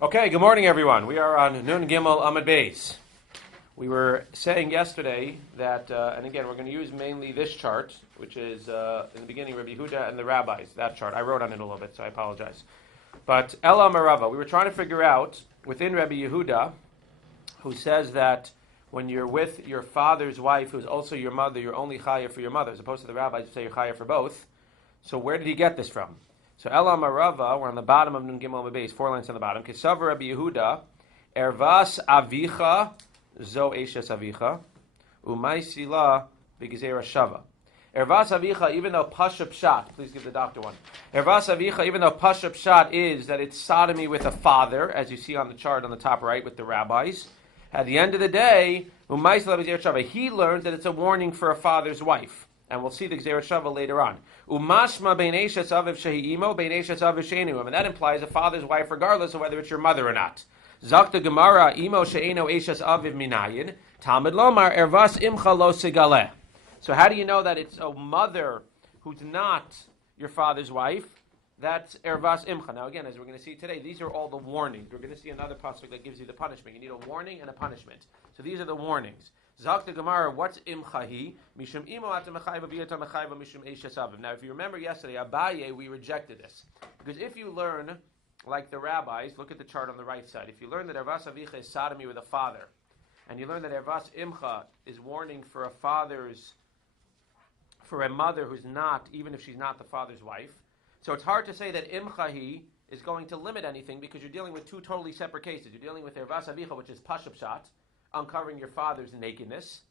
Okay, good morning, everyone. We are on Nun Gimel Amud Beis. We were saying yesterday that, and again, we're going to use mainly this chart, which is in the beginning, Rabbi Yehuda and the rabbis, that chart. I wrote on it a little bit, so I apologize. But Ela Marava, we were trying to figure out, within Rabbi Yehuda, who says that when you're with your father's wife, who's also your mother, you're only chayav for your mother, as opposed to the rabbis who say you're chayav for both. So where did he get this from? So Ela Marava, we're on the bottom of Nun Gimel Amud Beis, 4 lines on the bottom. Kesav Rabbi Yehuda, Ervas Avicha, Zo Eshes Avicha, Umaisila B'Gezerah Shava. Ervas Avicha, even though Pasha Pshat, please give the doctor one. Ervas Avicha, even though Pasha Pshat is that it's sodomy with a father, as you see on the chart on the top right with the rabbis, at the end of the day, Umaisila B'Gezerah Shava, he learns that it's a warning for a father's wife. And we'll see the Gzerah Shava later on. Umashma bein eshes aviv shehi imo, bein eshes aviv she'enu. And that implies a father's wife regardless of whether it's your mother or not. Zakta Gemara, imo she'eno eshes aviv minayin. Talmud lomar, ervas imcha lo sigaleh. So how do you know that it's a mother who's not your father's wife? That's ervas imcha. Now again, as we're going to see today, these are all the warnings. We're going to see another pasuk that gives you the punishment. You need a warning and a punishment. So these are the warnings. Zakta Gemara, what's imchahi? Mishum imo ata mechayva biyata mechayva mishum eshes aviv. Now, if you remember yesterday, Abaye, we rejected this. Because if you learn, like the rabbis, look at the chart on the right side. If you learn that ervas avicha is sodomy with a father, and you learn that ervas imcha is warning for a mother who's not, even if she's not the father's wife. So it's hard to say that imchahi is going to limit anything because you're dealing with two totally separate cases. You're dealing with ervas avicha, which is pashup shat, uncovering your father's nakedness,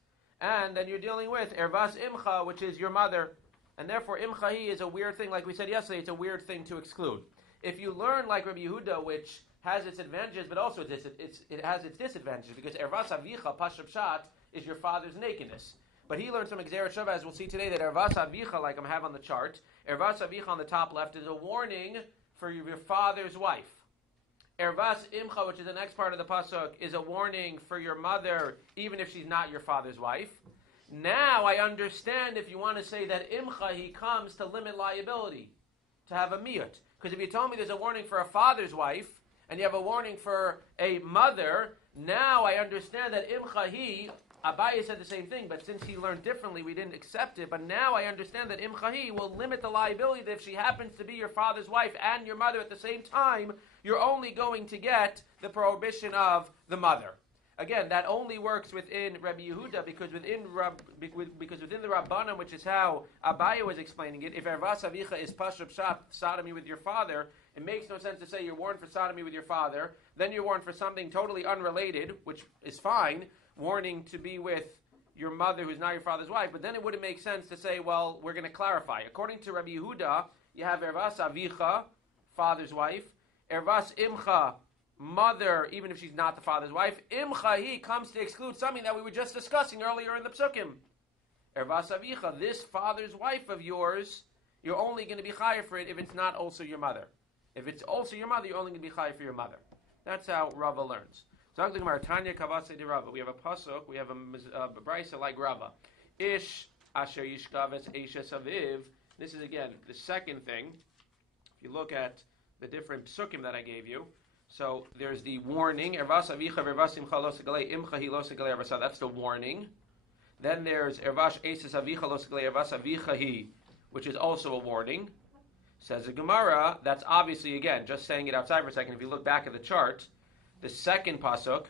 and then you're dealing with ervas imcha, which is your mother, and therefore imchahi is a weird thing. Like we said yesterday, it's a weird thing to exclude. If you learn like Rabbi Yehuda, which has its advantages, but also it has its disadvantages, because ervas avicha, pashup shat, is your father's nakedness. But he learns from Gzerah Shava, as we'll see today, that ervas avicha, like I have on the chart, ervas avicha on the top left is a warning for your father's wife. Ervas imcha, which is the next part of the pasuk, is a warning for your mother, even if she's not your father's wife. Now I understand if you want to say that imcha, he comes to limit liability, to have a miyut. Because if you told me there's a warning for a father's wife, and you have a warning for a mother, now I understand that imcha, Abaye said the same thing, but since he learned differently, we didn't accept it. But now I understand that imchahi will limit the liability that if she happens to be your father's wife and your mother at the same time, you're only going to get the prohibition of the mother. Again, that only works within Rabbi Yehuda because within the Rabbanan, which is how Abaye was explaining it, if ervas avicha is pashup shat, sodomy with your father, it makes no sense to say you're warned for sodomy with your father, then you're warned for something totally unrelated, which is fine, warning to be with your mother who's not your father's wife, but then it wouldn't make sense to say, well, we're going to clarify. According to Rabbi Yehuda, you have ervas avicha, father's wife, ervas imcha, mother, even if she's not the father's wife. Imcha, he comes to exclude something that we were just discussing earlier in the psukim. Ervas avicha, this father's wife of yours, you're only going to be chayav for it if it's not also your mother. If it's also your mother, you're only going to be chayav for your mother. That's how Rava learns. We have a pasuk, we have a brisa like Rava. Ish asher yishkaves eshes aviv. This is again the second thing. If you look at the different psukim that I gave you, so there's the warning. Ervas avicha ervas imcha lo segalei imcha hi lo segalei ervasa. That's the warning. Then there's ervas eshes avicha lo segalei ervas avicha hi, which is also a warning. Says the Gemara. That's obviously again just saying it outside for a second. If you look back at the chart. The second pasuk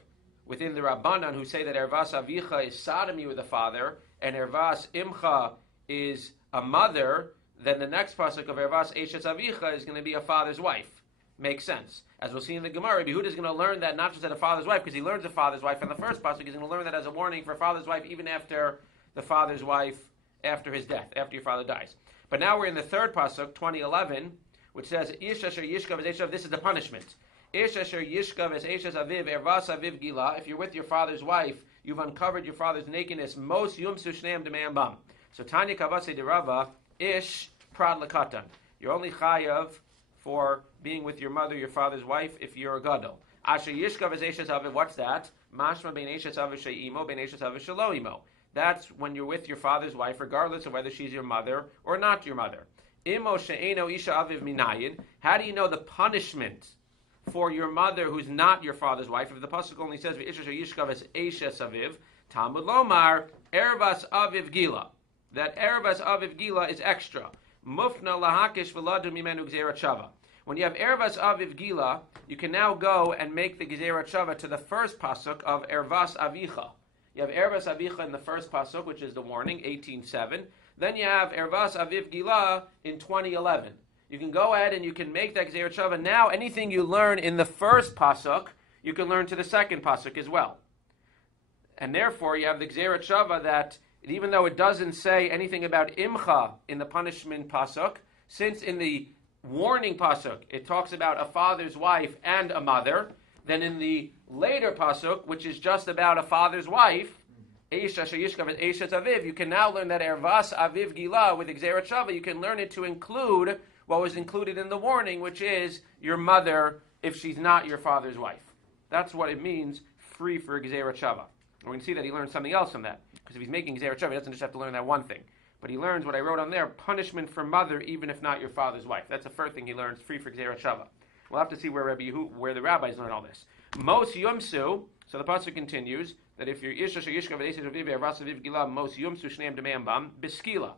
within the Rabbanan who say that ervas avicha is sodomy with a father and ervas imcha is a mother, then the next pasuk of ervas eshes avicha is going to be a father's wife. Makes sense. As we'll see in the Gemara, Rabbi Yehuda is going to learn that not just at a father's wife, because he learns a father's wife in the first pasuk, he's going to learn that as a warning for a father's wife even after the father's wife, after his death, after your father dies. But now we're in the third pasuk, 2011, which says, Ish asher yishkav eshes, this is the punishment. Ish asher yishkav eshes aviv ervas aviv gila. If you're with your father's wife, you've uncovered your father's nakedness. Most yumsu shneim d'me'am bam. So Tanya kavase de Rava ish prad lakatan. You're only chayav for being with your mother, your father's wife, if you're a gadol. Asher yishkav eshes aviv. What's that? Mashma bein eshes aviv she'imo bein eshes aviv shelo imo. That's when you're with your father's wife, regardless of whether she's your mother or not your mother. Imo she'eno isha aviv minayin. How do you know the punishment for your mother who's not your father's wife. If the pasuk only says v'isha sheyishkav es eishes aviv, Talmud lomar ervas aviv gila. That ervas aviv gila is extra. Mufna lahakish v'ladu mimenu gzerat shava. When you have ervas aviv gila, you can now go and make the gzerat shava to the first pasuk of ervas avicha. You have ervas avicha in the first pasuk, which is the warning, 18:7. Then you have ervas aviv gila in 20:11. You can go ahead and you can make that gzerat shava. Now, anything you learn in the first pasuk, you can learn to the second pasuk as well. And therefore, you have the gzerat shava that, even though it doesn't say anything about imcha in the punishment pasuk, since in the warning pasuk it talks about a father's wife and a mother, then in the later pasuk, which is just about a father's wife, Eisha sheyishkav eishes aviv, you can now learn that ervas aviv gila with gzerat shava. You can learn it to include what was included in the warning, which is your mother if she's not your father's wife. That's what it means, free for gzerat shava. We're going to see that he learns something else from that, because if he's making gzerat shava, he doesn't just have to learn that one thing, but he learns what I wrote on there: punishment for mother even if not your father's wife. That's the first thing he learns, free for gzerat shava. We'll have to see where the rabbis learn all this. Mos yumsu. So the pasuk continues that if you're isha sheyishkav eishes aviv ervas aviv gila mos yumsu shneim demeim bam beskila.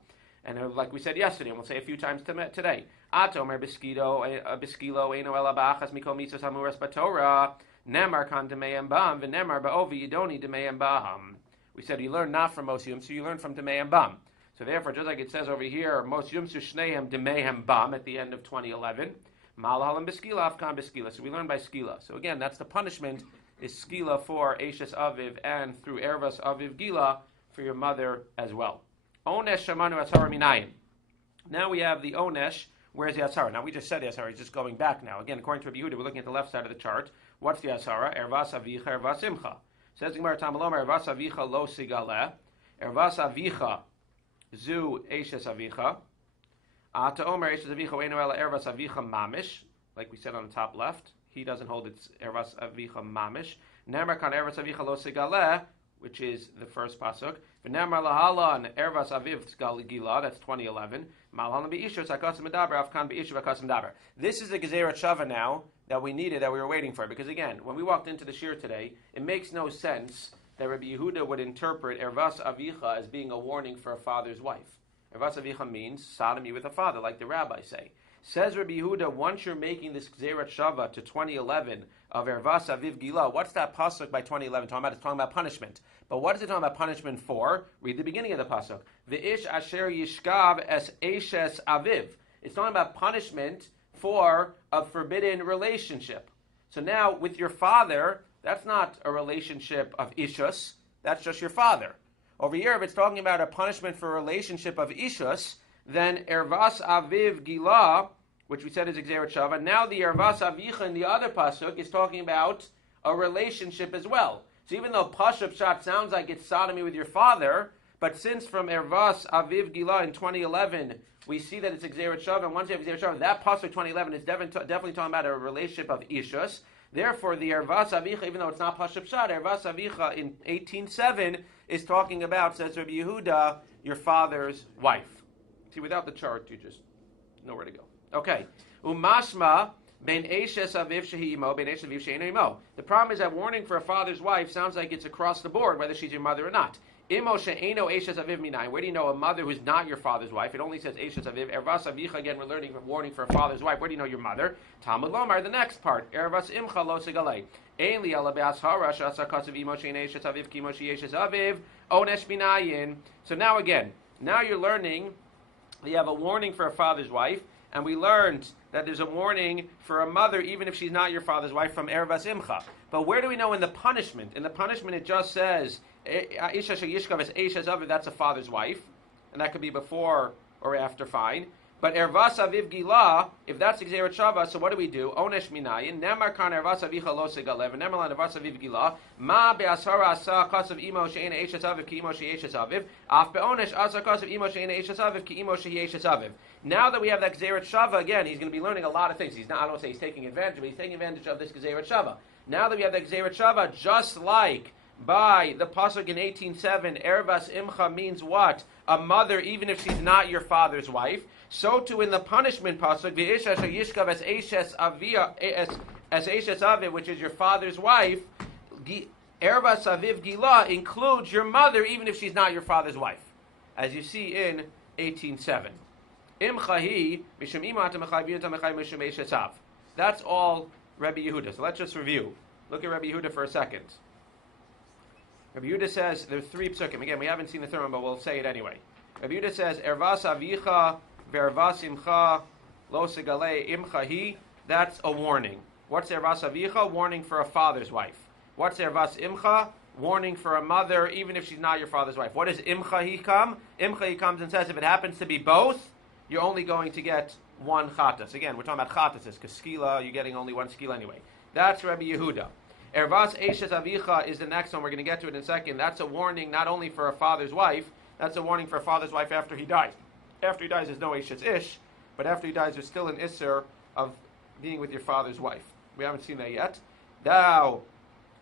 And like we said yesterday, and we'll say a few times today, Atomer beskilo eino elabachas mikol mitzvos hamuras b'Torah nemar kan demeim bam v'nemar ba'ovi yidoni demeim baham. We said you learn not from mos yumsu, you learn from demeim bam. So therefore, just like it says over here, mos yumsu shneim demeim bam at the end of 2011. Malahalim beskila afkan beskila. So we learn by skila. So again, that's the punishment, is skila for Eishes Aviv and through Ervas Aviv Gila for your mother as well. Onesh shamanu atzara minayim. Now we have the onesh. Where's the atzara? Now we just said the atzara. He's just going back now. Again, according to Rabbi Yehuda, we're looking at the left side of the chart. What's the atzara? Ervas avicha, ervas imcha. Says the Gemara Tamaloma, ervas avicha lo sigaleh. Ervas avicha zu Eishes Avicha. Ata omer Eishes Avicha weinu ela ervas avicha mamish. Like we said on the top left, he doesn't hold it's ervas avicha mamish. Nemar kan ervas avicha lo sigaleh, which is the first pasuk. V'nemar lahalan ervas aviv gila. That's 2011. Malhalan beishus hakasim medaber afkan beishu hakasim medaber. This is the gezerat shava now that we needed, that we were waiting for. Because again, when we walked into the shir today, it makes no sense that Rabbi Yehuda would interpret ervas avicha as being a warning for a father's wife. Ervas avicha means sodomy with a father, like the rabbis say. Says Rabbi Yehuda, once you're making this gezerat shava to 2011 of ervas aviv gila, what's that pasuk by 2011 talking about? It's talking about punishment. But what is it talking about punishment for? Read the beginning of the pasuk. V'ish asher yishkav es eishes aviv. It's talking about punishment for a forbidden relationship. So now, with your father, that's not a relationship of ishus. That's just your father. Over here, if it's talking about a punishment for a relationship of ishus, then ervas aviv gila, which we said is gzerat shava, now the ervas avicha in the other pasuk is talking about a relationship as well. So even though pashup shat sounds like it's sodomy with your father, but since from ervas aviv gila in 2011 we see that it's gzerat shava, and once you have gzerat shava, that pasuk 2011 is definitely talking about a relationship of ishus. Therefore, the ervas avicha, even though it's not pashup shat, ervas avicha in 18:7 is talking about, says Rabbi Yehuda, your father's wife. See, without the chart, you just know where to go. Okay. Umashma ben eishes aviv shehi imo, ben eishes aviv she'eino imo. The problem is that warning for a father's wife sounds like it's across the board, whether she's your mother or not. Imo she'eino eishes aviv minayin. Where do you know a mother who's not your father's wife? It only says eishes aviv. Ervas avicha, again, we're learning from warning for a father's wife. Where do you know your mother? Talmud lomar, the next part. Ervas imcha lo sigalei. Ein li ala be'ashara she'asa kasav imo she'eino eishes aviv kimo she'eishes aviv onesh minayin. So now again, now you're learning. You have a warning for a father's wife, and we learned that there's a warning for a mother, even if she's not your father's wife, from ervas imcha. But where do we know in the punishment? In the punishment, it just says, Isha sheyishkav es eishes aviv, that's a father's wife, and that could be before or after, fine. But ervas aviv gila, if that's gzerat shava, so what do we do? Onesh minayin, nemar kan ervas avicha lo segalev, nemar lan ervas aviv gila, ma be'asara asa kasav imo she'ena eishes aviv ki imo she'eshes aviv, af be'onesh asa kasav imo she'ena eishes aviv ki imo she'eshes aviv. Now that we have that gzerat shava, again, he's going to be learning a lot of things. He's not, I don't want to say he's taking advantage, but he's taking advantage of this gzerat shava. Now that we have that gzerat shava, just like by the pasuk in 18:7, ervas imcha means what? A mother, even if she's not your father's wife. So too in the punishment pasuk, v'isha sheyishkav es eishes avia es as Eishes Aviv, which is your father's wife, Ervas Aviv Gila includes your mother, even if she's not your father's wife, as you see in 18:7. That's all Rabbi Yehuda. So let's just review. Look at Rabbi Yehuda for a second. Rabbi Yehuda says there are 3 psukim. Again, we haven't seen the third one, but we'll say it anyway. Rabbi Yehuda says, Ervas Avicha ve'ervas imcha lo segale imcha hi. That's a warning. What's Ervas Avicha? Warning for a father's wife. What's Ervas imcha? Warning for a mother, even if she's not your father's wife. What does imcha hi come? Imcha hi comes and says if it happens to be both, you're only going to get 1 chatas. Again, we're talking about chatases, because skila, you're getting only 1 skila anyway. That's Rabbi Yehuda. Ervas Eishes Avicha is the next one. We're going to get to it in a second. That's a warning not only for a father's wife, that's a warning for a father's wife after he dies. After he dies, there's no Eishes Ish, but after he dies, there's still an Isser of being with your father's wife. We haven't seen that yet. Now,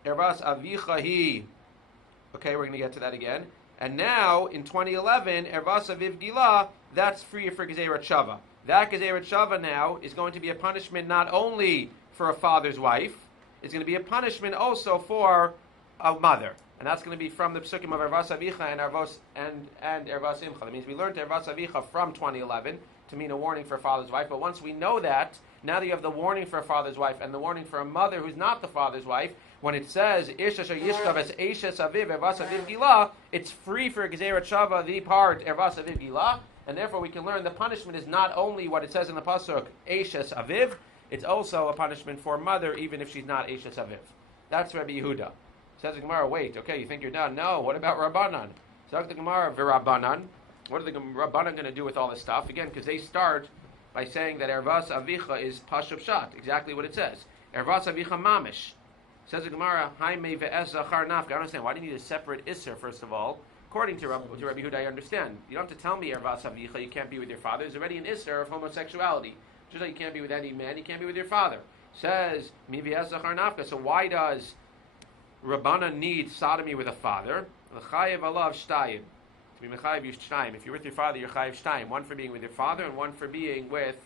Ervas Avicha hi. Okay, we're going to get to that again. And now, in 2011, Ervas Aviv Gila, that's free for Gezeirat Shava. That Gezeirat Shava now is going to be a punishment not only for a father's wife, it's going to be a punishment also for a mother. And that's going to be from the psukim of Ervas Avicha and Ervas Imcha. That means we learned Ervas Avicha from 2011 to mean a warning for a father's wife. But once we know that, now that you have the warning for a father's wife and the warning for a mother who's not the father's wife, when it says Ish Asher Yishtav as Eishes Aviv Ervas Aviv Gila, it's free for Gezeirat Shava, the part Ervas Aviv Gila, and therefore we can learn the punishment is not only what it says in the pasuk Eishes Aviv, it's also a punishment for mother, even if she's not Eishes Aviv. That's Rabbi Yehuda. Says the Gemara, wait, okay, you think you're done? No, what about Rabbanan? Says the Gemara, V'Rabbanan. What are the Rabbanan going to do with all this stuff? Again, because they start by saying that Ervas Avicha is Pashup Shat, exactly what it says. Ervas Avicha Mamish. Says the Gemara, Haime ve'ez zachar nafka. I don't understand. Why do you need a separate Isser, first of all? According to Rabbi Yehuda, I understand. You don't have to tell me Ervas Avicha, you can't be with your father. There's already an Isser of homosexuality. Just like you can't be with any man, you can't be with your father. Says, Mi ve'ez zachar nafka. So why does Rabbana need sodomy with a father? L'chayev alav shtayim. To be mechayev you shtayim. If you're with your father, you're chayev shtayim. One for being with your father and one for being with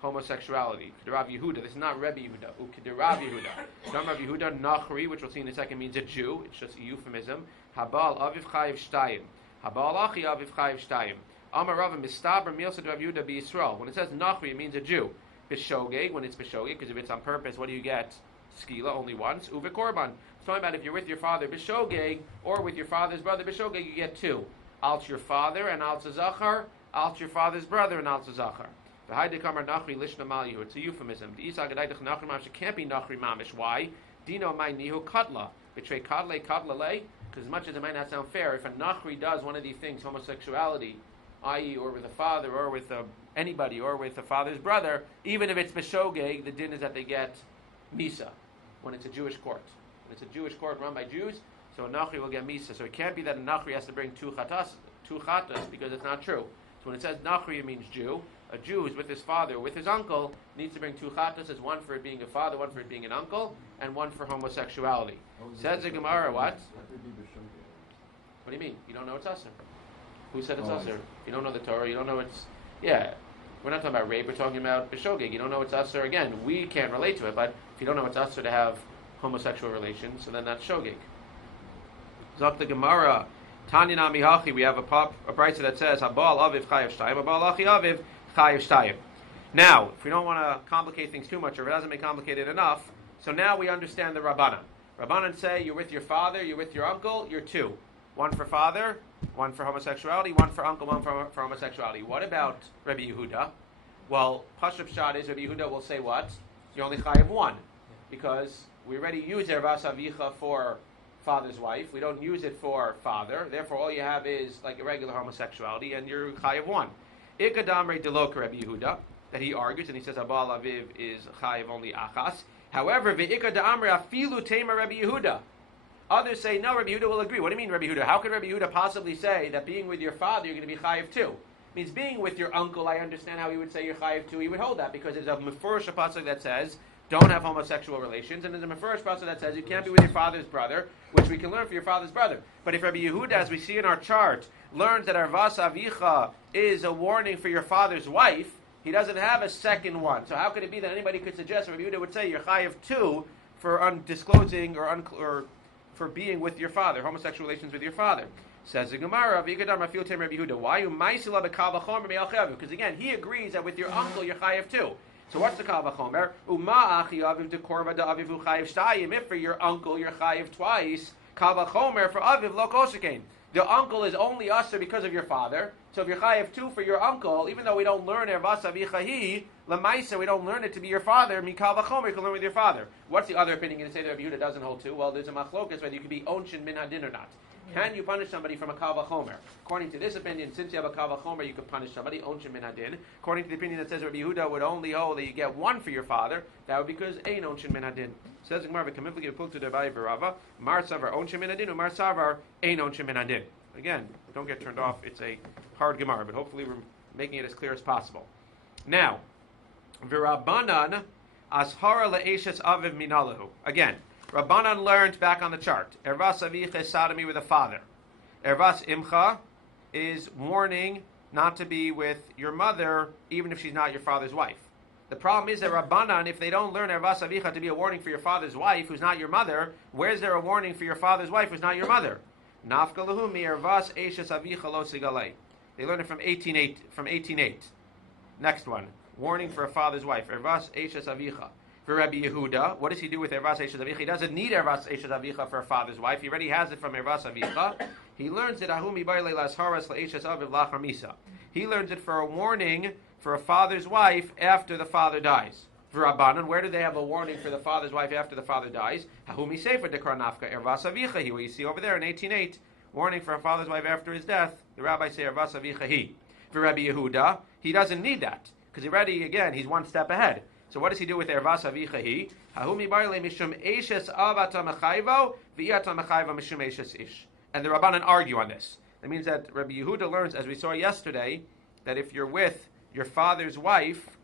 homosexuality. K'derav Yehuda. This is not Rabbi Yehuda. K'derav Yehuda. Some Rabbi Yehuda, Nachri, which we'll see in a second, means a Jew. It's just a euphemism. Habal aviv chayev shtayim. Habal achi aviv chayev shtayim. Amar Rav mistaber milsa Rabbi Yehuda be Yisrael. When it says Nachri, it means a Jew. Bishogeg, when it's bishogeg, because if it's on purpose, what do you get? Skila, only once. Uve korban. It's talking about if you're with your father bishogeg, or with your father's brother bishogeg, you get 2. Alt your father and alt zachar. Alt your father's brother and alt zachar. It's a euphemism. The It can't be Nachri Mamish. Why? Dino my nihu katla. Betray kadle kadlale. Because as much as it might not sound fair, if a Nachri does one of these things, homosexuality, i.e., or with a father, or with anybody, or with a father's brother, even if it's beshogeg, the din is that they get misa when it's a Jewish court. When it's a Jewish court run by Jews, so a Nachri will get misa. So it can't be that a Nachri has to bring two chatas, because it's not true. So when it says Nachri, it means Jew. A Jew who's with his father or with his uncle needs to bring 2 chatas, as one for it being a father, one for it being an uncle, and one for homosexuality. Says the Gemara, what? What do you mean? You don't know it's Asr. Who said it's Asr? If you don't know the Torah, you don't know it's... Yeah, we're not talking about rape, we're talking about B'shogeg. You don't know it's Asr. Again, we can't relate to it, but if you don't know it's Asr to have homosexual relations, so then that's Shogeg. Zok the Gemara, Tanya Namihachi, we have a brayta that says, Habal aviv chayev shtayim, Habal achi aviv chayev shtayim. Now, if we don't want to complicate things too much, or if it doesn't make complicated enough, so now we understand the Rabbanan. Rabbanan say, you're with your father, you're with your uncle, you're 2. One for father, one for homosexuality, one for uncle, one for homosexuality. What about Rabbi Yehuda? Well, Pashup Shad is Rabbi Yehuda will say what? You only chayev 1. Because we already use Ervas Avicha for father's wife. We don't use it for father. Therefore, all you have is like irregular homosexuality, and you're chayev 1. Ikadamre Deloka Rabbi Yehuda, that he argues, and he says Abal Aviv is chayev only achas. However, Ve'ikadamre Afilu Tema Rabbi Yehuda. Others say, no, Rabbi Yehuda will agree. What do you mean, Rabbi Yehuda? How could Rabbi Yehuda possibly say that being with your father, you're going to be chayev 2? It means being with your uncle, I understand how he would say you're chayev 2. He would hold that, because there's a mefurish pasuk that says, don't have homosexual relations, and there's a mefurish pasuk that says you can't be with your father's brother, which we can learn for your father's brother. But if Rabbi Yehuda, as we see in our chart, learns that Ervas Avicha is a warning for your father's wife, he doesn't have a second one. So how could it be that anybody could suggest, Rabbi Yehuda would say, you're chayiv 2 for undisclosing or for being with your father, homosexual relations with your father? Says the Gemara, why you ma'isila b'kal v'chomer me'al? Because again, he agrees that with your uncle you're chayiv 2. So what's the kal v'chomer? Uma achi aviv dekorva da avivu chayiv shtayim. If for your uncle you're chayiv twice, kal v'chomer for aviv lo koshekein. The uncle is only usher because of your father. So if you're chayiv 2 for your uncle, even though we don't learn ervas avichahi, lemaisa we don't learn it to be your father. Mikal v'chomer you can learn with your father. What's the other opinion? You're going to say that Rabbi Yehuda doesn't hold to? Well, there's a machlokas whether you can be onshin min hadin or not. Can you punish somebody from a kal v'chomer? According to this opinion, since you have a kal v'chomer, you can punish somebody onshin min hadin. According to the opinion that says Rabbi Yehuda would only hold that you get one for your father, that would be because ein onshin min hadin. Says Gemara, "V'kamifli gepul to devayi v'rava mar savar onshin min hadin u mar savar ein onshin min hadin." Again, don't get turned off. It's a hard Gemara, but hopefully we're making it as clear as possible. Now, v'rabanan ashara le'eshes aviv minalahu. Again, Rabbanan learned back on the chart. Ervas avicha is sodomy with a father. Ervas imcha is warning not to be with your mother, even if she's not your father's wife. The problem is that Rabbanan, if they don't learn ervas avicha to be a warning for your father's wife, who's not your mother, where's there a warning for your father's wife, who's not your mother? Nafka lahu mi ervas eshes avicha lo sigalei. They learn it from 18:8. Next one, warning for a father's wife. Ervas eshes avicha. For Rabbi Yehuda, what does he do with ervas eshes avicha? He doesn't need ervas eshes avicha for a father's wife. He already has it from ervas avicha. He learns it ahumi baile las haras la eshes aviv lachar misa. He learns it for a warning for a father's wife after the father dies. For Rabbanan, where do they have a warning for the father's wife after the father dies? Hahumi sefer dekar nafka ervas avicha hi. What you see over there in 18:8, warning for a father's wife after his death. The rabbis say ervas avicha hi. For Rabbi Yehuda, he doesn't need that because already again he's one step ahead. So what does he do with ervas avichahi? Hahumi baile mishum eshes avata mechayvo v'iyata mechayvo mishum eshes ish. And the Rabbanan argue on this. That means that Rabbi Yehuda learns, as we saw yesterday, that if you're with your father's wife,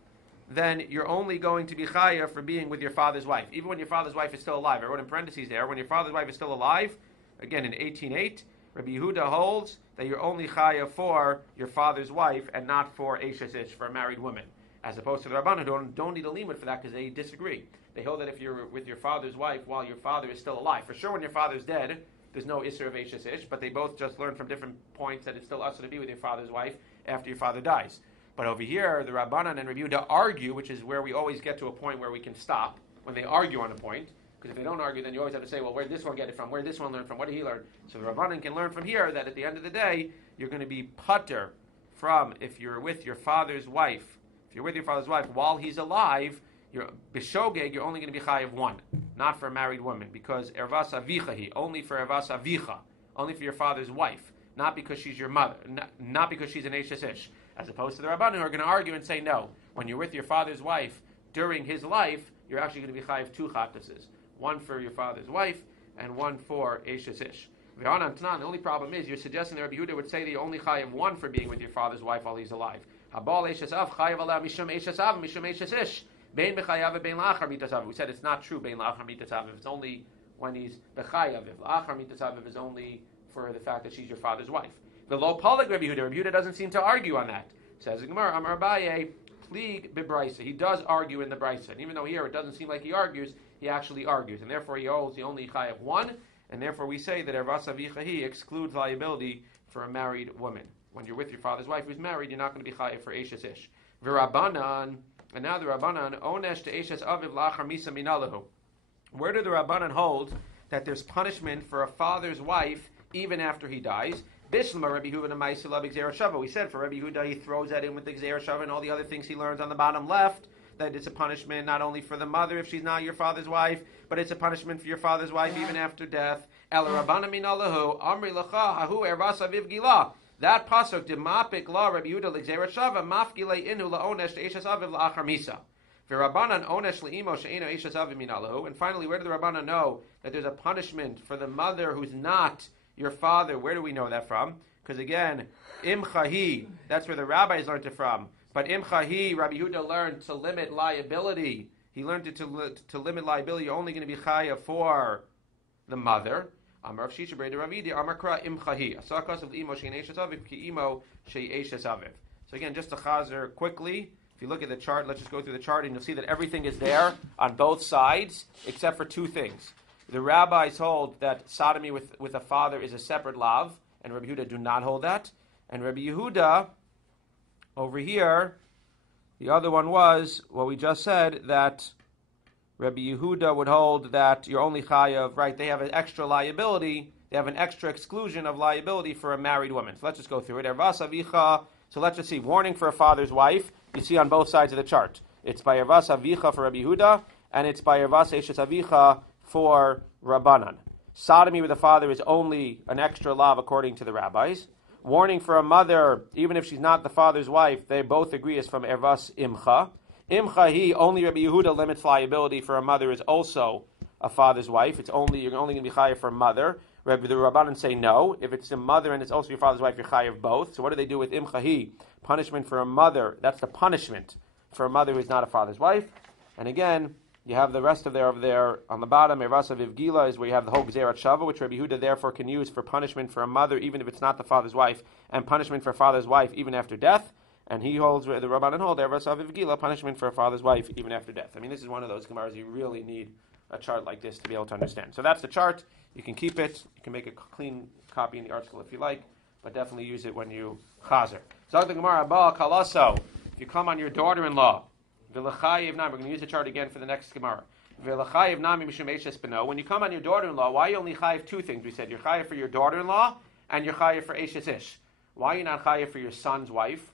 then you're only going to be chayav for being with your father's wife, even when your father's wife is still alive. I wrote in parentheses there, when your father's wife is still alive, again in 18:8, Rabbi Yehuda holds that you're only chayav for your father's wife and not for eshes ish, for a married woman. As opposed to the Rabbanan, who don't need a limud for that because they disagree. They hold that if you're with your father's wife while your father is still alive, for sure when your father's dead, there's no isser of eshes ish, but they both just learn from different points that it's still usher to be with your father's wife after your father dies. But over here, the Rabbanan and Rabbi Yehuda argue, which is where we always get to a point where we can stop, when they argue on a point, because if they don't argue, then you always have to say, well, where did this one get it from? Where did this one learn from? What did he learn? So the Rabbanan can learn from here that at the end of the day, you're going to be putter from, if you're with your father's wife, you're with your father's wife while he's alive, you're b'shogeg, you're only going to be chayiv 1, not for a married woman, because ervas avichahi, only for ervas avicha, only for your father's wife, not because she's your mother, not because she's an eshes ish, as opposed to the Rabbanan who are going to argue and say no. When you're with your father's wife during his life, you're actually going to be chayiv 2 chattuses, one for your father's wife and one for eshes ish. The only problem is you're suggesting that Rabbi Yehuda would say that you only chayiv 1 for being with your father's wife while he's alive. We said it's not true. It's only when he's bechayav. La'achar mitasaviv is only for the fact that she's your father's wife. The low polig Rabbi Yehuda. Rabbi Yehuda doesn't seem to argue on that. Says the Gemara, Amar Abaye, plig bebraisa. He does argue in the brisa, and even though here it doesn't seem like he argues, he actually argues, and therefore he holds the only chayav 1, and therefore we say that ervas avichahi excludes liability for a married woman. When you're with your father's wife who's married, you're not going to be chayiv for eshes ish. V'Rabbanan, and now the Rabbanan, onesh to eshes aviv la'achar misa minalahu. Where do the Rabbanan hold that there's punishment for a father's wife even after he dies? Bishlama Rabbi Yehuda ma'isilah b'gzeira shava. We said for Rabbi Yehuda, he throws that in with the gzeira shava and all the other things he learns on the bottom left, that it's a punishment not only for the mother if she's not your father's wife, but it's a punishment for your father's wife even after death. El Rabbanan minalahu amri lacha hahu ervas aviv gilah. That pasuk demapik la Rabbi Yehuda l'gzeira shava mafgile inu la'onesh te'eshes aviv la'achar misa. V'Rabbanan onesh le'imo she'eno eshes aviv minalahu. And finally, where do the Rabbanan know that there's a punishment for the mother who's not your father? Where do we know that from? Because again, imchahi, that's where the rabbis learned it from. But imchahi, Rabbi Yehuda learned to limit liability. He learned it to limit liability. You're only going to be chaya for the mother. Amar Shisha Breda Ravidi Amar Kra Imchahi Asakas of Imo Shein Eshes Aviv Ki Imo Shei Eshes Aviv. So again, just to chazer quickly, If you look at the chart, let's just go through the chart, and you'll see that everything is there on both sides, except for two things. The rabbis hold that sodomy with a father is a separate lav, and Rabbi Yehuda do not hold that. And Rabbi Yehuda, over here, the other one was what we just said, that Rabbi Yehuda would hold that you're only chayav, right? They have an extra liability. They have an extra exclusion of liability for a married woman. So let's just go through it. Ervas avicha. So let's just see. Warning for a father's wife. You see on both sides of the chart. It's by Ervas avicha for Rabbi Yehuda, and it's by Ervas eshes avicha for Rabbanan. Sodomy with a father is only an extra lav according to the rabbis. Warning for a mother, even if she's not the father's wife, they both agree is from Ervas imcha. Imcha he, only Rabbi Yehuda limits liability for a mother is also a father's wife. You're only going to be chayav for a mother. The Rabbanan say no. If it's a mother and it's also your father's wife, you're chayav both. So what do they do with imcha he? Punishment for a mother. That's the punishment for a mother who is not a father's wife. And again, you have the rest of there over there on the bottom. Ervasa vivgila is where you have the whole gzerat shava, which Rabbi Yehuda therefore can use for punishment for a mother, even if it's not the father's wife, and punishment for a father's wife even after death. And he holds, the Rabbanan hold, Ervasa vivgila, punishment for a father's wife even after death. I mean, this is one of those gemaras you really need a chart like this to be able to understand. So that's the chart. You can keep it. You can make a clean copy in the article if you like, but definitely use it when you chazer. Zog the Gemara, Baal Kalaso. If you come on your daughter-in-law, we're going to use the chart again for the next Gemara. When you come on your daughter-in-law, why you only chayiv two things? We said you're chayiv for your daughter-in-law and you're chayiv for eshes ish. Why are you not chayiv for your son's wife?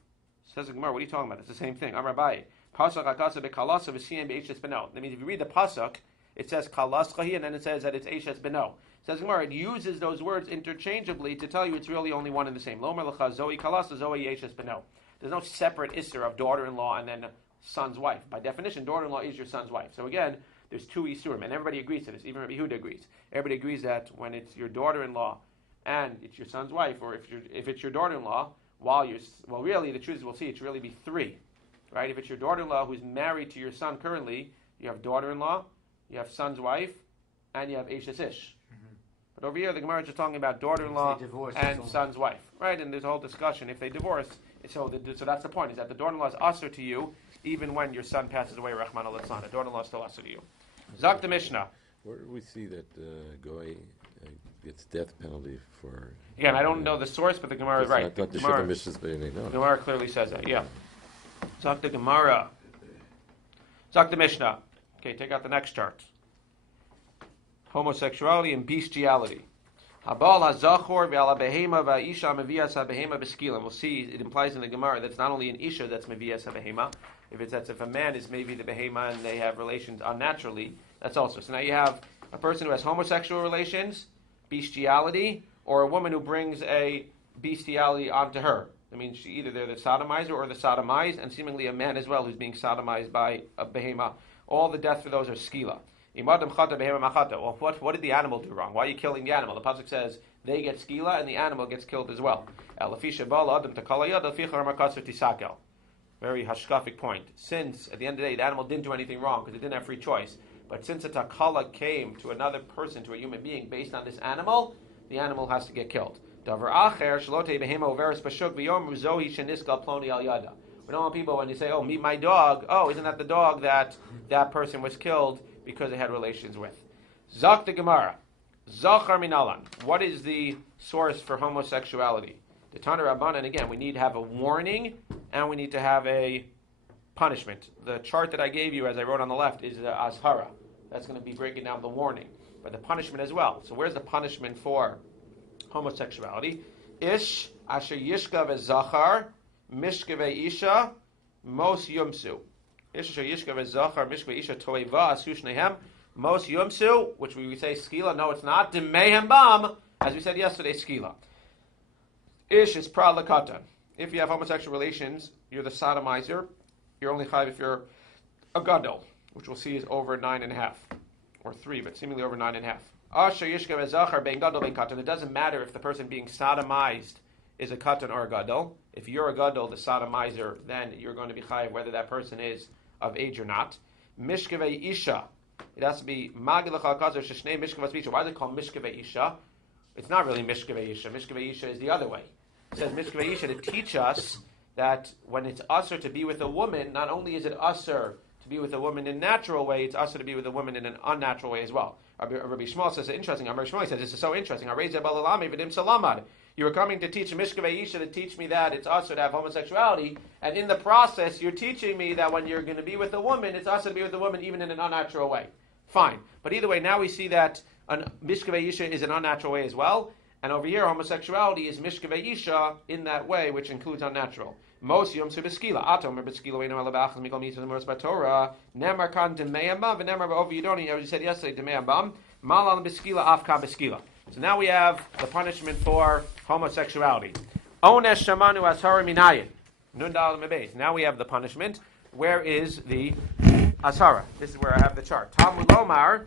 Says the Gemara, what are you talking about? It's the same thing. Amar Abaye. Pasuk akasa bekalasa v'siyam be'eshes beno. That means if you read the pasuk, it says kalaschahi and then it says that it's eshes beno. Says the Gemara, it uses those words interchangeably to tell you it's really only one and the same. Lomer lecha zoe kalasa zoe eshes beno. There's no separate isser of daughter-in-law and then son's wife. By definition, daughter-in-law is your son's wife. So again, there's two isurim, and everybody agrees to this. Even Rabbi Yehuda agrees. Everybody agrees that when it's your daughter-in-law and it's your son's wife, or if it's your daughter-in-law, really the truth is we'll see it should really be three, right? If it's your daughter-in-law who's married to your son currently, you have daughter-in-law, you have son's wife, and you have eshes ish. But over here, the Gemara is just talking about daughter-in-law and son's wife, right? And there's a whole discussion. If they divorce, so that's the point, is that the daughter-in-law is usher to you, even when your son passes away, Rahman al-Islan. The daughter-in-law is still usher to you. Zak the Mishnah. Where do we see that Goy gets death penalty for... Again, I don't know the source, but the Gemara is right. I thought the Gemara clearly says that, yeah. Zak the Gemara. Zak the Mishnah. Okay, take out the next chart. Homosexuality and bestiality. Habal hazachor ve'ala behema va'isha mevias habehema b'skilim. We'll see, it implies in the Gemara that it's not only an isha that's mevias habehema. If a man is maybe the behema and they have relations unnaturally, that's also. So now you have a person who has homosexual relations, bestiality, or a woman who brings a bestiality onto her. I mean, either they're the sodomizer or the sodomized, and seemingly a man as well who's being sodomized by a behema. All the death for those are skila. Well, what did the animal do wrong? Why are you killing the animal? The pasuk says they get skila and the animal gets killed as well. Very hashkafic point. Since, at the end of the day, the animal didn't do anything wrong because it didn't have free choice. But since a takala came to another person, to a human being, based on this animal, the animal has to get killed. We don't want people, when you say, oh, meet my dog, oh, isn't that the dog that person was killed because they had relations with? Zak the Gemara. Zachar minalan. What is the source for homosexuality? The Tana Rabbanan, and again, we need to have a warning and we need to have a punishment. The chart that I gave you, as I wrote on the left, is the azhara. That's going to be breaking down the warning, but the punishment as well. So where's the punishment for homosexuality? Ish asher yishka ve'zachar mishka ve'isha mos yumsu. Ish asher yishka ve'zachar mishka ve'isha toeva asu shnehem mos yumsu, which we say skila. No, it's not. Demehem bam, as we said yesterday, skila. Ish is pralakatan. If you have homosexual relations, you're the sodomizer. You're only chayiv if you're a gadol, which we'll see is over 9.5, or 3, but seemingly over 9.5. Asher yishka ve'zachar bein gadol bein katan. It doesn't matter if the person being sodomized is a katan or a gadol. If you're a gadol, the sodomizer, then you're going to be chayiv whether that person is of age or not. Mishka ve'isha. It has to be magilacha kazer sheshnei mishka ve'isha. Why is it called mishka ve'isha? It's not really mishka ve'isha. Mishka ve'isha is the other way. It says mishka ve'isha to teach us that when it's usher to be with a woman, not only is it usher to be with a woman in a natural way, it's usher to be with a woman in an unnatural way as well. Rabbi Shmuel says it's interesting. Rabbi Shmuel says this is so interesting. You were coming to teach Mishkavei Isha to teach me that it's usher to have homosexuality, and in the process you're teaching me that when you're going to be with a woman, it's usher to be with a woman even in an unnatural way. Fine. But either way, now we see that Mishkavei Isha is an unnatural way as well, and over here homosexuality is Mishkavei Isha in that way, which includes unnatural. Most yom subeskila. Atom beskila weinu alabach mikol mitzvah moras b'Torah. Nemar kan deme'ambam v'nemar b'over yidoni. As we said yesterday, deme'ambam malal beskila afka beskila. So now we have the punishment for homosexuality. Onesh shamanu ashara minayin. Nun dal mebeis. Now we have the punishment. Where is the ashara? This is where I have the chart. Talmud lomar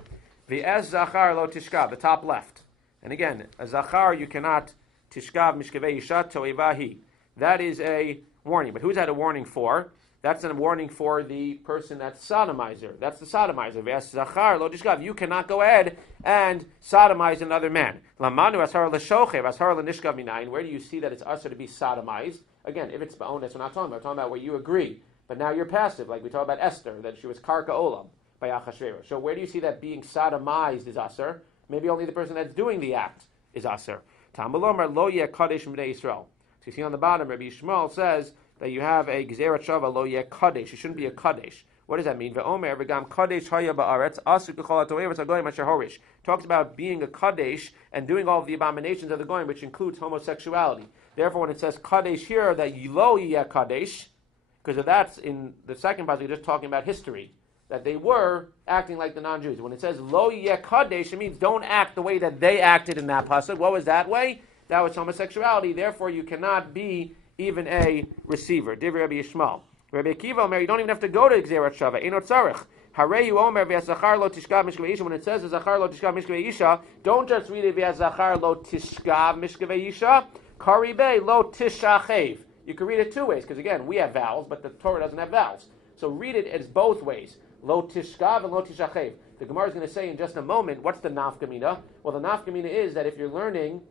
v'ez zachar lo tishkav. The top left. And again, a zachar you cannot tishkav mishkavei isha toevahi. That is a warning. But who's that a warning for? That's a warning for the person that's sodomizer. That's the sodomizer. V'es zachar lo tishkav. You cannot go ahead and sodomize another man. Lamanu ashar l'shochev, ashar l'nishkav minayin. Where do you see that it's usher to be sodomized? Again, if it's ba'ones, we're not talking about. We're talking about where you agree. But now you're passive, like we talked about Esther, that she was karka olam by Achashverosh. So where do you see that being sodomized is usher? Maybe only the person that's doing the act is usher. Talmud lomar lo yeh kadesh m'nei Yisrael. So you see on the bottom, Rabbi Shmuel says that you have a gzerat shava lo yeh kadesh. It shouldn't be a kadesh. What does that mean? Ve'omer v'gam kadesh haya ba'aretz asu k'chol ha'to'evas ha'goyim asher horish. Talks about being a kadesh and doing all of the abominations of the goyim, which includes homosexuality. Therefore, when it says kadesh here, that lo yeh kadesh, because that's in the second passage, just talking about history, that they were acting like the non-Jews. When it says lo yeh kadesh, it means don't act the way that they acted in that pasuk. What was that way? That was homosexuality. Therefore, you cannot be even a receiver. Divrei Rabbi Yishmael. Rabbi Akiva Omer, you don't even have to go to Gzerat Shava. Einot tzarich. Hareyu Omer v'yazachar lo tishkav mishkavei isha. When it says zachar lo tishkav mishkavei isha, don't just read it v'yazachar lo tishkav mishkavei isha. Karibei lo tishachev. You can read it two ways, because again, we have vowels, but the Torah doesn't have vowels. So read it as both ways. Lo tishkav and lo tishachev. The Gemara is going to say in just a moment, what's the nafkamina? Well, the nafkamina is that if you're learning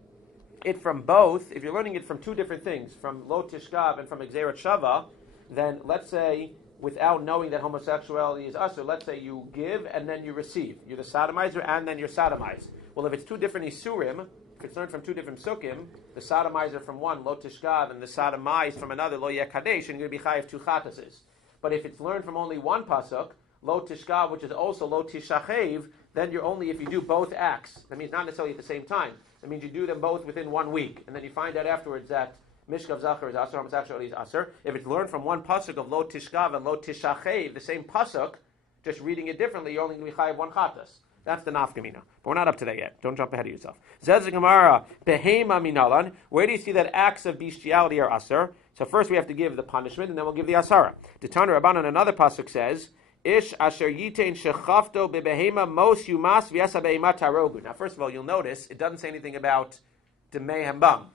it from both, if you're learning it from two different things, from lo tishkav and from Gzerat Shava, then let's say, without knowing that homosexuality is usher, let's say you give and then you receive. You're the sodomizer and then you're sodomized. Well, if it's two different isurim, if it's learned from two different sukkim, the sodomizer from one, lo tishkav, and the sodomized from another, lo yeh kadesh, and you're going to be chayiv two chatases. But if it's learned from only one pasuk, lo tishkav, which is also lo tishachev, then you're only if you do both acts. That means not necessarily at the same time. That means you do them both within 1 week, and then you find out afterwards that Mishkav Zachar is Asur, homosexuality is Asur. If it's learned from one pasuk of Lo Tishkav and Lo Tishachev, the same pasuk, just reading it differently, you're only going to be chayiv one chatas. That's the nafkamina. But we're not up to that yet. Don't jump ahead of yourself. Zez Gemara, Behema Minalan. Where do you see that acts of bestiality are Asur? So first we have to give the punishment, and then we'll give the Asara. The Tana Rabbanan, another pasuk says, Ish asher yitain shechafto bebehema mos yumas v'yasa behema tarogu. Now first of all, you'll notice, it doesn't say anything about Demei Hambam.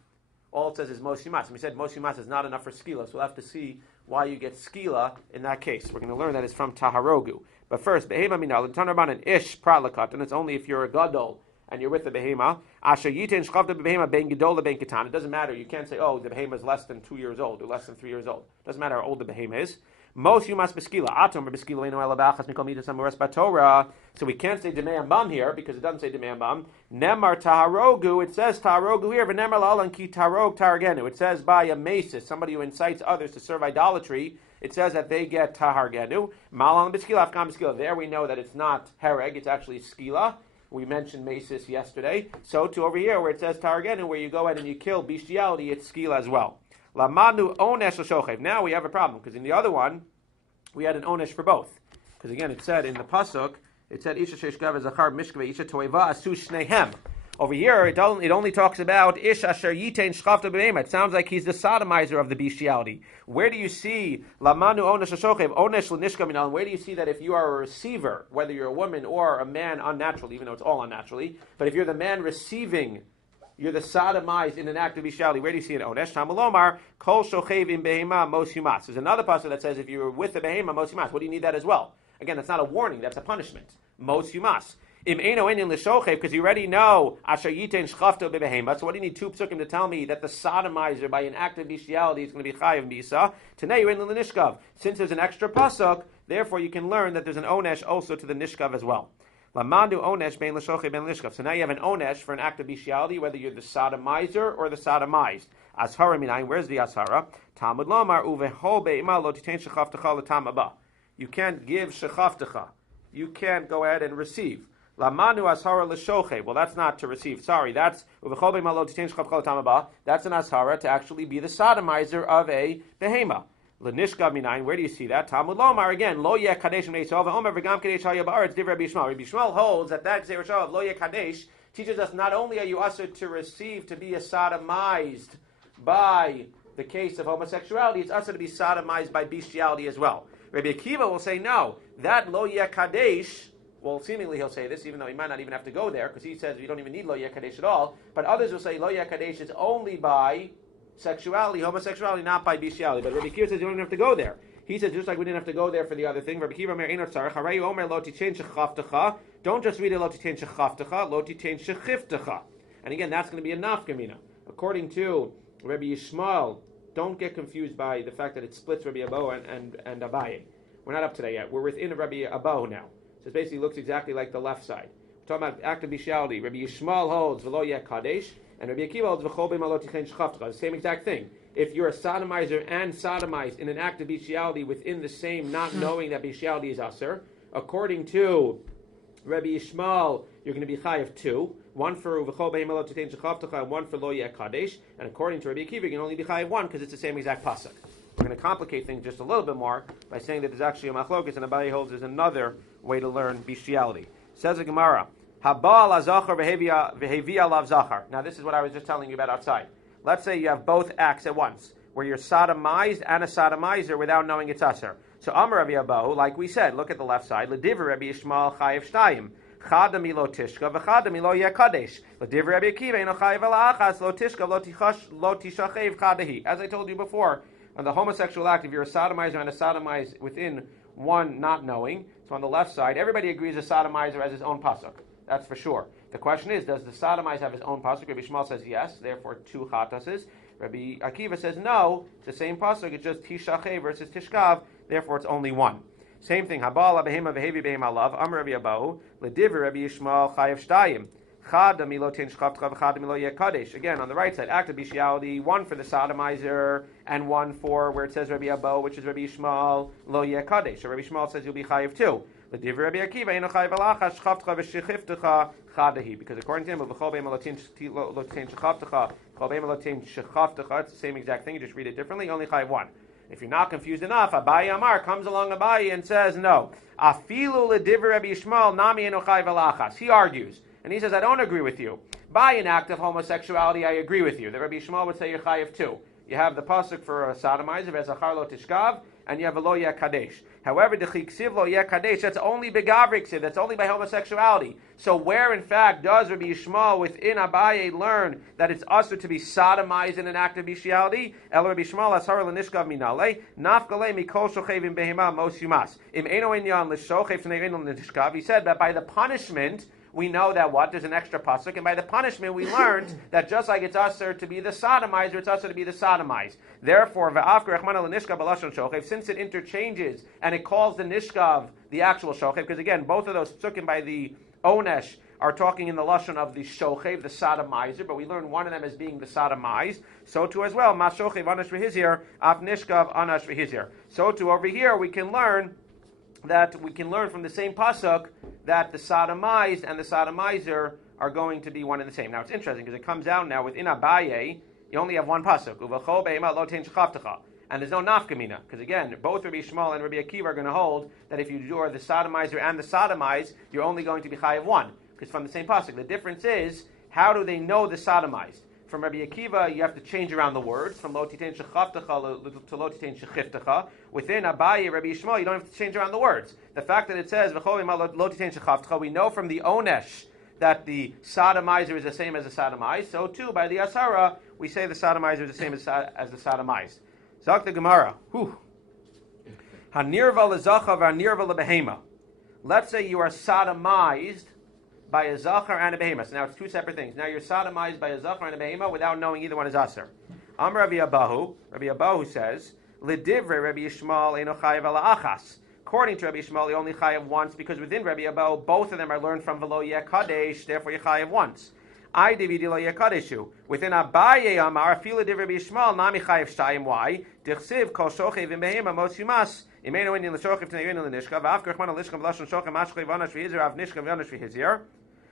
All it says is Mos Yumas. And we said Mos Yumas is not enough for Skila, so we'll have to see why you get Skila in that case. We're going to learn that it's from Taharogu. But first, Behema Minal, and Tanarban, Ish Pratlakat, and it's only if you're a Gadol and you're with the Behema. Asher Yitin Shchavta Behema Ben Gedola Ben Ketan. It doesn't matter. You can't say, oh, the Behema is less than 2 years old or less than 3 years old. It doesn't matter how old the Behema is. Mos Yumas Beskila. Atom Beskila Eno Elabachas Mikol Midas Amoras Batorah. So we can't say Demei Ambam here because it doesn't say Demei Ambam. Nemar Taharogu. It says Taharogu here. But Nemar Lalan Ki Tarog Targenu. It says by a masis, somebody who incites others to serve idolatry. It says that they get Tahargenu. Malan Beskila Afkan Beskila. There we know that it's not Hereg. It's actually Skila. We mentioned masis yesterday. So to over here where it says Tahargenu, where you go ahead and you kill bestiality, it's Skila as well. Lamanu onesh l'shochev. Now we have a problem because in the other one we had an onesh for both. Because again, it said in the pasuk, it said isha sheishgav zachar mishkve isha toeva asu shnehem. Over here, it only talks about ish asher yitain shchavta b'meima. It sounds like he's the sodomizer of the bestiality. Where do you see lamanu onesh l'shochev onesh l'nishka minal? Where do you see that if you are a receiver, whether you're a woman or a man unnaturally, even though it's all unnaturally, but if you're the man receiving, you're the sodomized in an act of bestiality. Where do you see it? Onesh Tamalomar, Kol Shochev in Behema Mos Yumas. There's another passage that says if you're with the Behema Mos Yumas. What do you need that as well? Again, that's not a warning, that's a punishment. Mos Yumas. Im eino inyan l'shochev, because you already know asher yitein shchafto bebehema. So what do you need two psukim to tell me that the sodomizer by an act of bestiality is going to be chayav misa? Today you're in the nishkav. Since there's an extra pasuk, therefore you can learn that there's an onesh also to the nishkav as well. Lamandu onesh bein l'shochev bein l'nishkav. So now you have an onesh for an act of bestiality, whether you're the sodomizer or the sodomized. Ashara minayin. Where's the ashara? Talmud lamar uvehol be'ima lo titein shechaftecha l'tam haba. You can't give shechaftecha. You can't go ahead and receive. Lamanu ashara l'shochev. Well, that's not to receive. Sorry, that's uvehol be'ima lo titein shechaftecha l'tam haba. That's an ashara to actually be the sodomizer of a behema. L'nishkav minayin. Where do you see that? Talmud lomar again. Lo yeh kadesh meisov v'omer v'gam kadesh hayah ba'aretz divrei Rabbi Yishmael. Rabbi Yishmael holds that gzeir shah of lo yeh kadesh teaches us not only are you usher to receive to be a sodomized by the case of homosexuality, it's usher to be sodomized by bestiality as well. Rabbi Akiva will say no. That lo yeh kadesh. Well, seemingly he'll say this, even though he might not even have to go there, because he says you don't even need lo yeh kadesh at all. But others will say lo yeh kadesh is only by sexuality, homosexuality, not by bestiality. But Rabbi Akiva says you don't even have to go there. He says just like we didn't have to go there for the other thing. Rabbi Akiva mer einot tzarich harayu omer lo titein shechaftecha. Don't just read it lo titein shechaftecha, lo titein shechiftecha. And again, that's going to be a nafkamina. According to Rabbi Yishmael, don't get confused by the fact that it splits Rabbi Abahu and Abaye. We're not up to that yet. We're within Rabbi Abahu now. So it basically looks exactly like the left side. We're talking about active bestiality. Rabbi Yishmael holds v'lo yeh kadesh, and Rabbi Akiva holds v'chol be'ma lo titein shechaftecha. The same exact thing. If you're a sodomizer and sodomized in an act of bestiality within the same, not knowing that bestiality is aser, according to Rabbi Yishmael, you're going to be chayav two. One for uvechol be'ema lo titein shechaftecha, and one for lo yeh kadesh. And according to Rabbi Akiva, you can only be chayav one because it's the same exact pasuk. We're going to complicate things just a little bit more by saying that there's actually a machlokas, and Abaye holds there's another way to learn bestiality. Says the Gemara, Habal azachar v'hevi alav zachar. Now this is what I was just telling you about outside. Let's say you have both acts at once, where you're sodomized and a sodomizer without knowing it's aser. So Amar Rabbi Abahu, like we said, look at the left side. L'divrei Rabbi Yishmael chayav shtayim. Chada milo tishka v'chada milo yeh kadesh. L'divrei Rabbi Akiva eno chayav ela'achas lo tishka lo tishachev chadahi. As I told you before, on the homosexual act, if you're a sodomizer and a sodomized within one not knowing, so on the left side, everybody agrees a sodomizer has his own pasuk. That's for sure. The question is, does the sodomizer have his own pasuk? Rabbi Yishmael says yes, therefore two chatases. Rabbi Akiva says no, it's the same pasuk, it's just tishache versus tishkav, therefore it's only one. Same thing, habal behema vehevi behema lav, amar Rabbi Abahu, l'divrei Rabbi Yishmael chayav shtayim. Chada milo tein shechaftecha v'chada milo yeh kadesh. Again, on the right side, act of bestiality, one for the sodomizer, and one for where it says Rabbi Abahu, which is Rabbi Yishmael, lo yeh kadesh. So Rabbi Yishmael says you'll be chayav two. L'divrei Rabbi Akiva eno chayav alachas shechaftecha v'shechiftecha chadahi. Because according to him, v'chol be'ema lo tein shechaftecha, v'chol be'ema lo tein shechaftecha, it's the same exact thing, you just read it differently, only chayav one. If you're not confused enough, Abaye Amar comes along Abaye and says no. Afilu l'divrei Rabbi Yishmael nami eno chayav alachas. He argues. And he says, I don't agree with you. By an act of homosexuality, I agree with you. The Rabbi Yishmael would say you're chayav two. You have the pasuk for a sodomizer, v'ezachar lo tishkav, and you have a lo yeh kadesh. However, the chiksiv lo yeh kadesh, that's only begavriksiv, that's only by homosexuality. So where, in fact, does Rabbi Yishmael within Abaye learn that it's usher to be sodomized in an act of bestiality? El Rabbi Yishmael ashar l'nishkav minale, nafgale mikol shochevim behema mos yumas. Im eno inyan l'shochev t'nei eno l'nishkav. He said that by the punishment, we know that what? There's an extra pasuk, and by the punishment we learned that just like it's usher to be the sodomizer, it's usher to be the sodomized. Therefore, since it interchanges and it calls the nishkav the actual shochev, because again, both of those psukim by the onesh are talking in the lashon of the shochev, the sodomizer, but we learn one of them as being the sodomized. So too as well, ma shochev anash v'hizir, af nishkav anash v'hizir. So too over here we can learn from the same pasuk that the sodomized and the sodomizer are going to be one and the same. Now it's interesting because it comes out now within Abaye, you only have one pasuk, uvechol be'ema lo tein shechaftecha, and there's no nafkamina because again, both Rabbi Yishmael and Rabbi Akiva are going to hold that if you do the sodomizer and the sodomized, you're only going to be chayav one because from the same pasuk. The difference is how do they know the sodomized? From Rabbi Akiva, you have to change around the words from lo titein shechaftecha to lo titein shechiftecha. Within Abaye, Rabbi Yishmael, you don't have to change around the words. The fact that it says v'chol be'ema lo titein shechaftecha, we know from the onesh that the sodomizer is the same as the sodomized. So too, by the asara, we say the sodomizer is the same as the sodomized. Zak the Gemara. Hanirva lezacha v'hanirva lebehema. Let's say you are sodomized by a zachar and a behema. So now it's two separate things. Now you're sodomized by a zachar and a behema without knowing either one is aser. Amar Rabbi Abahu says, L'divrei Rabbi Yishmael eino chayav ala achas. According to Rabbi Yishmael, you only chayav once, because within Rabbi Abahu, both of them are learned from v'lo yeh kadesh, therefore you chayav once. I dividi lo yeh kadeshu. Within Abaye Amar, fila divrei Rabbi Yishmael, nami chayav shtayim. Why? Dichsiv kol shochev v'behema mos yumas. Imenu inin l'shochev t'nei inin l'nishka, v'af kerchman l'ishka v'lashon shochem mashchei v'anash v'hizir, av nishka v'anash v'hizir.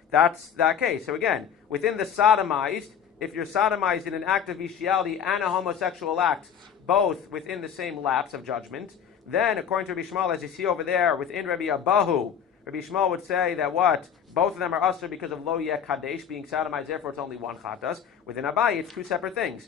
That's that case. So again, within the sodomized, if you're sodomized in an act of bestiality and a homosexual act, both within the same lapse of judgment, then according to Rabbi Yishmael, as you see over there, within Rabbi Abahu, Rabbi Yishmael would say that what? Both of them are usher because of lo yeh kadesh, being sodomized, therefore it's only one chatas. Within Abaye, it's two separate things.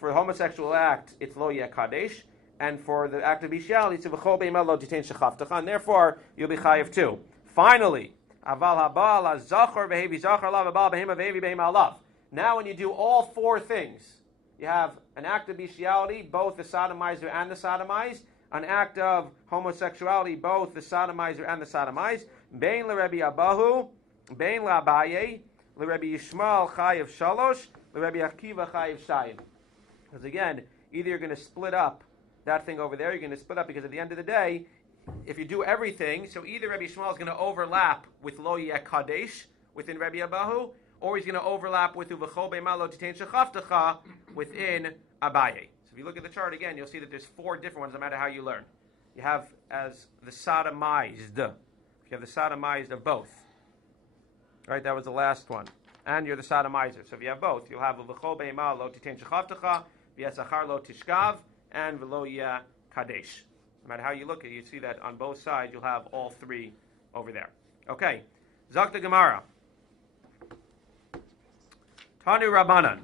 For the homosexual act, it's lo yeh kadesh, and for the act of bestiality, it's v'chol be'imah lo titain shechaftecha, and therefore you'll be chayiv too. Finally, aval habal zachor behevi zachor lav abal behema behevi behema alav. Now when you do all four things, you have an act of bestiality, both the sodomizer and the sodomized, an act of homosexuality, both the sodomizer and the sodomized, bein l'Rebbi Abahu, bein l'Abaye, l'Rebbi Yishmael chayiv shalosh, l'Rebbi Akiva chayiv shayim. Because again, either you're going to split up that thing over there, you're going to split up because at the end of the day, if you do everything, so either Rabbi Yishmael is going to overlap with lo yeh kadesh within Rabbi Abahu, or he's going to overlap with uvechol be'imah lo titain shechaftecha within Abaye. So if you look at the chart again, you'll see that there's four different ones no matter how you learn. You have as the sodomized. You have the sodomized of both. Right, that was the last one. And you're the sodomizer. So if you have both, you'll have uvechol be'imah lo titain shechaftecha, v'yasachar lo tishkav, and v'lo yeh kadesh. No matter how you look at it, you see that on both sides you'll have all three over there. Okay, Zok the Gemara. Tanu Rabbanan.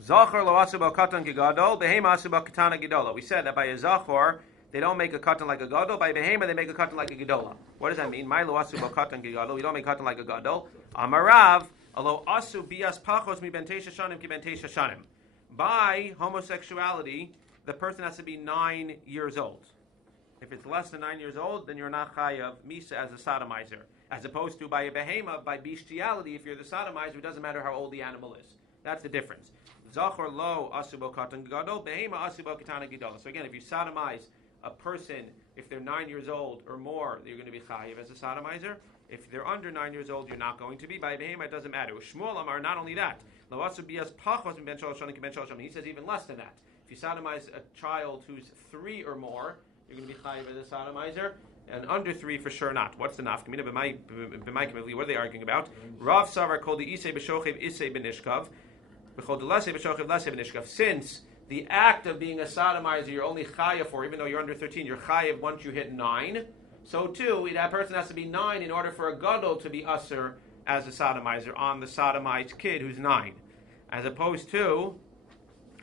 Zachor lo asu bo katan gegadol, behema asu bo katana gedola. We said that by a zachor, they don't make a katan like a gadol. By behema, they make a katan like a gedola. What does that mean? My lo asu bo katan gegadol. We don't make katan like a gadol. Amarav, alo asu bias pachos mi ben teisha shanim ki ben teisha shanim. By homosexuality, the person has to be 9 years old. If it's less than 9 years old, then you're not chayav misa as a sodomizer. As opposed to by a behema, by bestiality, if you're the sodomizer, it doesn't matter how old the animal is. That's the difference. Zachor lo asubo katan gadol, behema asubo katana gidola. So again, if you sodomize a person, if they're 9 years old or more, you're going to be chayiv as a sodomizer. If they're under 9 years old, you're not going to be. By behema, it doesn't matter. Shmuel Amar, not only that, lo asubias pachos ben shalosh shanim ki ben shalosh shanim. He says even less than that. If you sodomize a child who's 3 or more, you're going to be chayiv as a sodomizer, and under 3 for sure not. What's the nafkamina? What are they arguing about? Rav Savar called the isay b'shochev isay b'nishkav, b'chol the lesay b'shochev lesay b'nishkav. Since the act of being a sodomizer you're only chayiv for, even though you're under 13, you're chayiv once you hit 9. So too, that person has to be 9 in order for a gadol to be usher as a sodomizer on the sodomized kid who's 9, as opposed to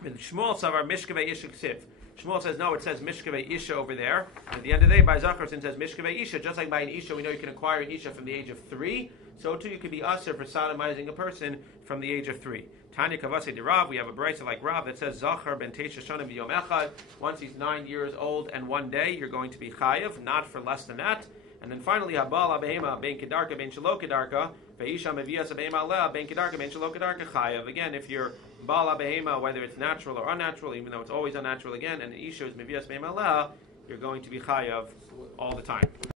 Shmuel Savar mishkavei isha ksiv. Shmuel says, no, it says Mishkavei Isha over there. At the end of the day, by Zachar, it says Mishkavei Isha. Just like by an Isha, we know you can acquire an Isha from the age of 3. So too, you can be usher for sodomizing a person from the age of 3. Tanya Kavase de Rav, we have a brisa like Rav that says Zachar ben Teisha Shanim v'yom echad. Once he's 9 years old and 1 day, you're going to be chayiv, not for less than that. And then finally, Habal Abehema ben Kedarka ben Shelo Kedarka, Veisha Mevias Abehema Lea ben Kedarka ben Shelo Kedarka chayiv. Again, if you're Bala Behema, whether it's natural or unnatural, even though it's always unnatural again, and the Isha is Mevias Behema Lea, you're going to be chayav all the time.